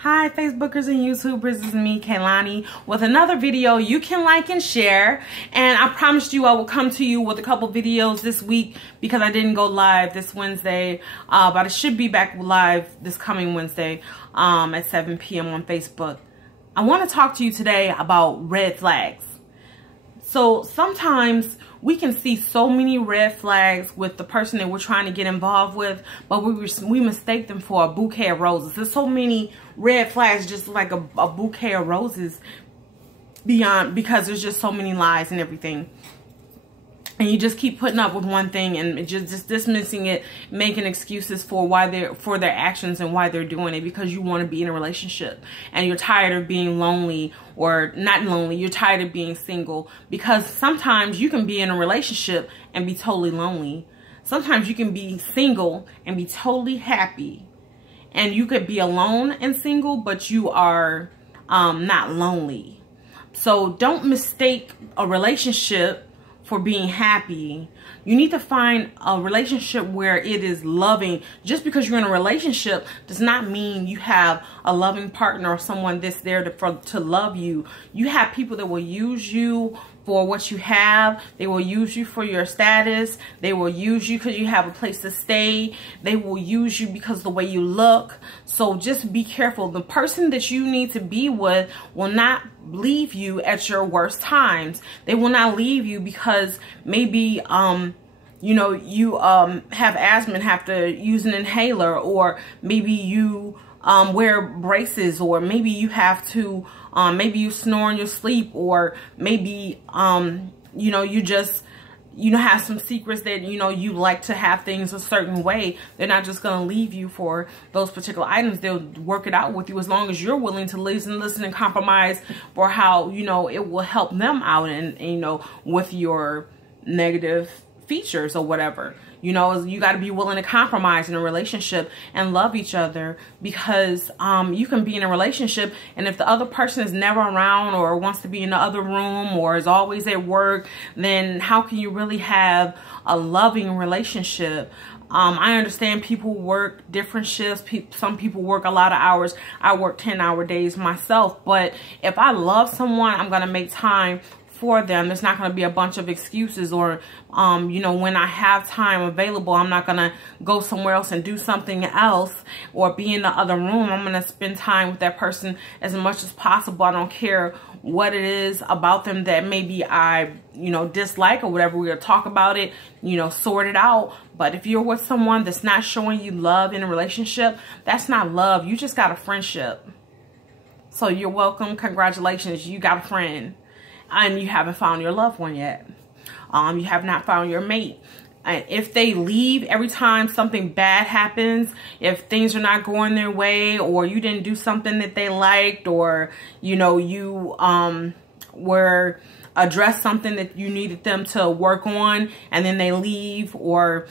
Hi Facebookers and YouTubers, it's me Keilani with another video you can like and share. And I promised you I will come to you with a couple videos this week because I didn't go live this Wednesday, but I should be back live this coming Wednesday at 7 p.m. on Facebook. I want to talk to you today about red flags. So sometimes we can see so many red flags with the person that we're trying to get involved with, but we mistake them for a bouquet of roses. There's so many red flags, just like a bouquet of roses beyond, because there's just so many lies and everything. And you just keep putting up with one thing and just dismissing it, making excuses for their actions and why they're doing it, because you want to be in a relationship and you're tired of being lonely, or not lonely, you're tired of being single. Because sometimes you can be in a relationship and be totally lonely. Sometimes you can be single and be totally happy. And you could be alone and single, but you are not lonely. So don't mistake a relationship for being happy. You need to find a relationship where it is loving. Just because you're in a relationship does not mean you have a loving partner or someone that's there to love you. You have people that will use you for what you have. They will use you for your status. They will use you because you have a place to stay. They will use you because of the way you look. So just be careful. The person that you need to be with will not leave you at your worst times. They will not leave you because maybe you know, you have asthma and have to use an inhaler, or maybe you wear braces, or maybe you have to maybe you snore in your sleep, or maybe you know, you just have some secrets that you like to have things a certain way. They're not just going to leave you for those particular items. They'll work it out with you as long as you're willing to listen and compromise for how it will help them out, and with your negative features or whatever. You got to be willing to compromise in a relationship and love each other, because you can be in a relationship, and if the other person is never around, or wants to be in the other room, or is always at work, then how can you really have a loving relationship? I understand people work different shifts. Some people work a lot of hours. I work 10-hour days myself, but if I love someone, I'm going to make time for them. There's not going to be a bunch of excuses, or when I have time available, I'm not going to go somewhere else and do something else, or be in the other room. I'm going to spend time with that person as much as possible. I don't care what it is about them that maybe I dislike or whatever. We'll talk about it, sort it out. But if you're with someone that's not showing you love in a relationship, that's not love. You just got a friendship. So you're welcome. Congratulations, you got a friend. And you haven't found your loved one yet. You have not found your mate. And if they leave every time something bad happens, if things are not going their way, or you didn't do something that they liked, or you were addressed something that you needed them to work on, and then they leave, or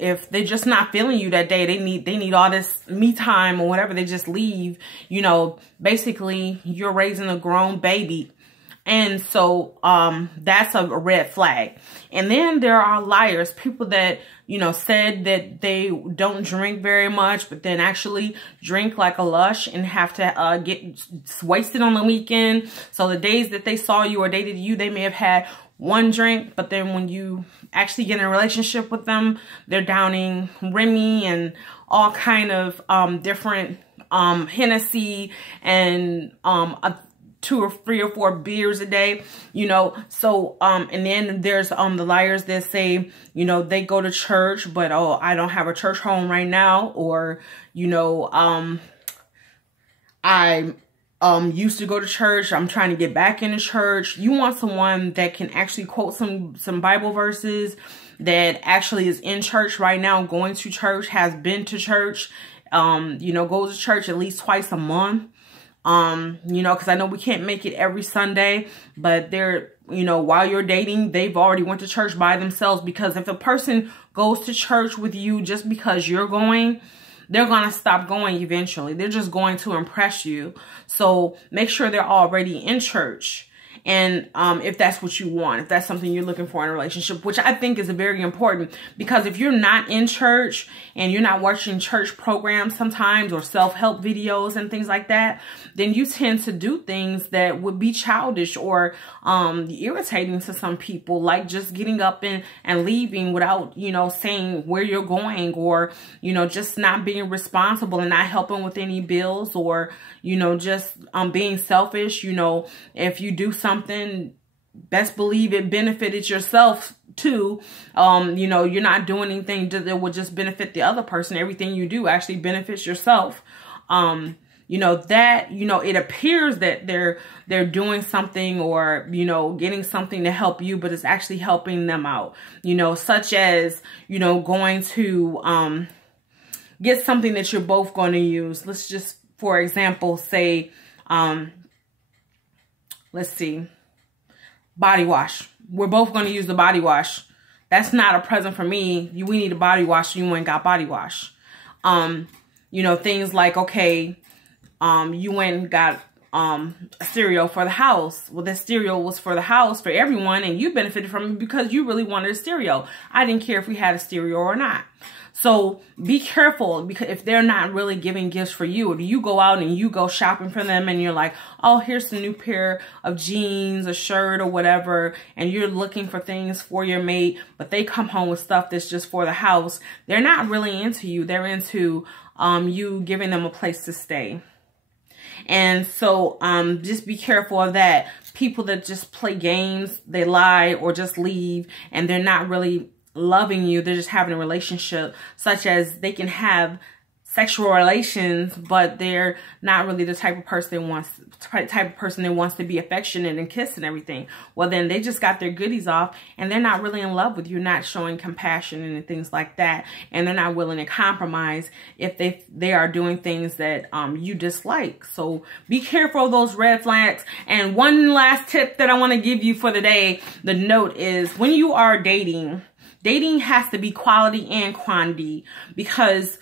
if they're just not feeling you that day, they need all this me time or whatever, they just leave, basically you're raising a grown baby. And so that's a red flag. And then there are liars, people that said that they don't drink very much, but then actually drink like a lush and have to get wasted on the weekend. So the days that they saw you or dated you, they may have had one drink, but then when you actually get in a relationship with them, they're downing Remy and all kind of different Hennessy and 2 or 3 or 4 beers a day, so, and then there's, the liars that say, they go to church, but, oh, I don't have a church home right now, or, I, used to go to church, I'm trying to get back into church. You want someone that can actually quote some Bible verses, that actually is in church right now, going to church, has been to church, goes to church at least twice a month. Because I know we can't make it every Sunday, but they're, while you're dating, they've already went to church by themselves. Because if a person goes to church with you just because you're going, they're going to stop going eventually. They're just going to impress you. So make sure they're already in church. And if that's what you want, if that's something you're looking for in a relationship, which I think is very important, because if you're not in church and you're not watching church programs sometimes, or self-help videos and things like that, then you tend to do things that would be childish or irritating to some people, like just getting up and leaving without, you know, saying where you're going, or, you know, just not being responsible and not helping with any bills, or, you know, just being selfish. You know, if you do something, best believe it benefited yourself too. You know, you're not doing anything that would just benefit the other person. Everything you do actually benefits yourself. You know, that, you know, it appears that they're doing something, or, you know, getting something to help you, but it's actually helping them out, you know, such as, you know, going to get something that you're both going to use. Let's just, for example, say, let's see, body wash. We're both going to use the body wash. That's not a present for me. We need a body wash, so you went and got body wash. You know, things like, okay, you went and got a cereal for the house. Well, that cereal was for the house, for everyone, and you benefited from it because you really wanted a cereal. I didn't care if we had a cereal or not. So be careful, because if they're not really giving gifts for you, or you go out and you go shopping for them and you're like, oh, here's the new pair of jeans, a shirt, or whatever, and you're looking for things for your mate, but they come home with stuff that's just for the house, they're not really into you. They're into you giving them a place to stay. And so just be careful of that. People that just play games, they lie or just leave, and they're not really loving you. They're just having a relationship, such as they can have sexual relations, but they're not really the type of person that wants to be affectionate and kiss and everything. Well, then they just got their goodies off, and they're not really in love with you, not showing compassion and things like that, and they're not willing to compromise if they are doing things that you dislike. So be careful of those red flags. And one last tip that I want to give you for the day, the note is, when you are dating has to be quality and quantity, because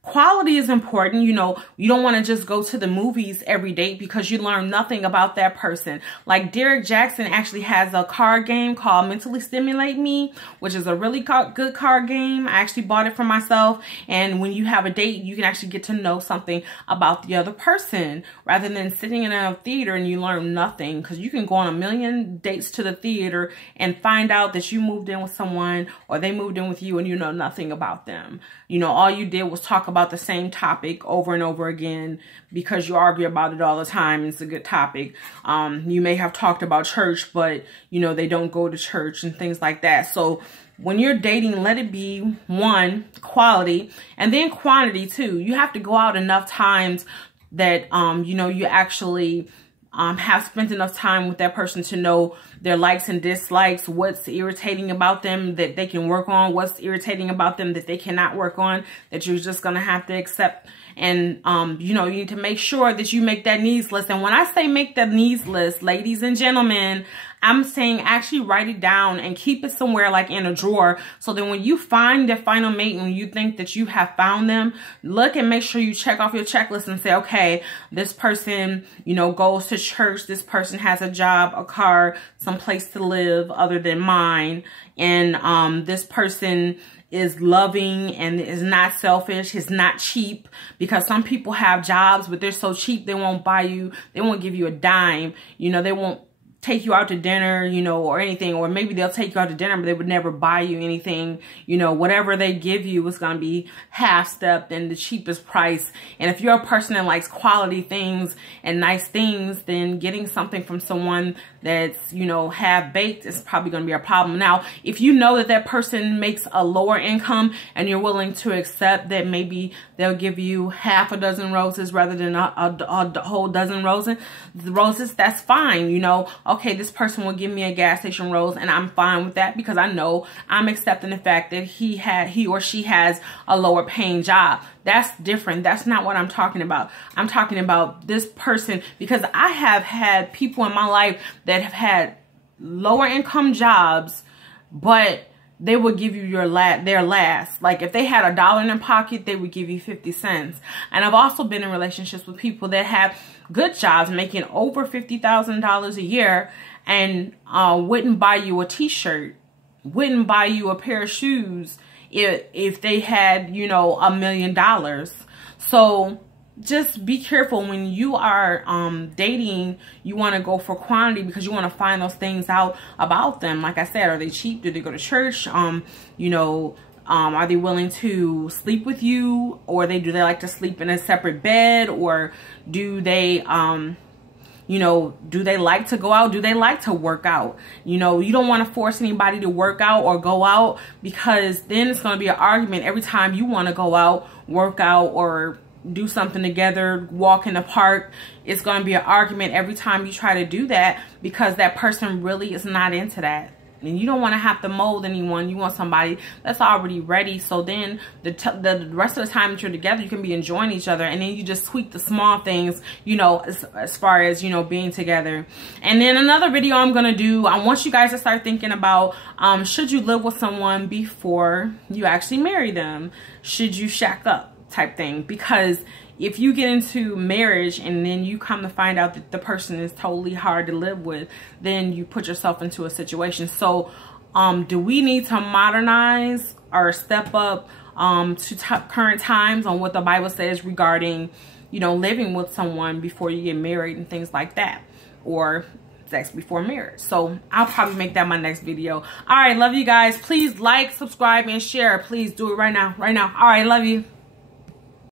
quality is important. You know, you don't want to just go to the movies every date, because you learn nothing about that person. Like Derrick Jackson actually has a card game called Mentally Stimulate Me, which is a really good card game. I actually bought it for myself. And when you have a date, you can actually get to know something about the other person, rather than sitting in a theater and you learn nothing, because you can go on a million dates to the theater and find out that you moved in with someone, or they moved in with you, and you know nothing about them. You know, all you did was talk about the same topic over and over again because you argue about it all the time. It's a good topic. You may have talked about church, but, you know, they don't go to church and things like that. So when you're dating, let it be, one, quality, and then quantity too. You have to go out enough times that, you know, you actually have spent enough time with that person to know their likes and dislikes, what's irritating about them that they can work on, what's irritating about them that they cannot work on, that you're just going to have to accept. And, you know, you need to make sure that you make that needs list. And when I say make that needs list, ladies and gentlemen, I'm saying actually write it down and keep it somewhere, like in a drawer, so that when you find the final mate and you think that you have found them, look and make sure you check off your checklist and say, okay, this person, you know, goes to church. This person has a job, a car, some place to live other than mine. And this person is loving and is not selfish, is not cheap, because some people have jobs, but they're so cheap they won't buy you, they won't give you a dime, you know, they won't take you out to dinner, you know, or anything, or maybe they'll take you out to dinner, but they would never buy you anything. You know, whatever they give you is going to be half-stepped and the cheapest price. And if you're a person that likes quality things and nice things, then getting something from someone that's, you know, half-baked is probably going to be a problem. Now, if you know that that person makes a lower income and you're willing to accept that maybe they'll give you half a dozen roses rather than a whole dozen roses, that's fine. You know, okay, this person will give me a gas station rose, and I'm fine with that, because I know I'm accepting the fact that he or she has a lower paying job. That's different. That's not what I'm talking about. I'm talking about this person, because I have had people in my life that have had lower income jobs, but they would give you their last. Like if they had $1 in their pocket, they would give you 50 cents. And I've also been in relationships with people that have good jobs making over $50,000 a year and wouldn't buy you a t-shirt, wouldn't buy you a pair of shoes if they had, you know, $1 million. So just be careful when you are dating. You want to go for quantity because you want to find those things out about them. Like I said, are they cheap? Do they go to church? You know, are they willing to sleep with you? Or do they like to sleep in a separate bed? Or do they, you know, do they like to go out? Do they like to work out? You know, you don't want to force anybody to work out or go out, because then it's going to be an argument every time you want to go out, work out, or do something together, walk in the park. It's going to be an argument every time you try to do that, because that person really is not into that. And you don't want to have to mold anyone. You want somebody that's already ready. So then the rest of the time that you're together, you can be enjoying each other. And then you just tweak the small things, you know, as far as, you know, being together. And then another video I'm going to do, I want you guys to start thinking about, should you live with someone before you actually marry them? Should you shack up? Type thing. Because if you get into marriage and then you come to find out that the person is totally hard to live with, then you put yourself into a situation. So do we need to modernize or step up to current times on what the Bible says regarding, you know, living with someone before you get married and things like that, or sex before marriage? So I'll probably make that my next video. All right, love you guys. Please like, subscribe, and share. Please do it right now. All right, love you.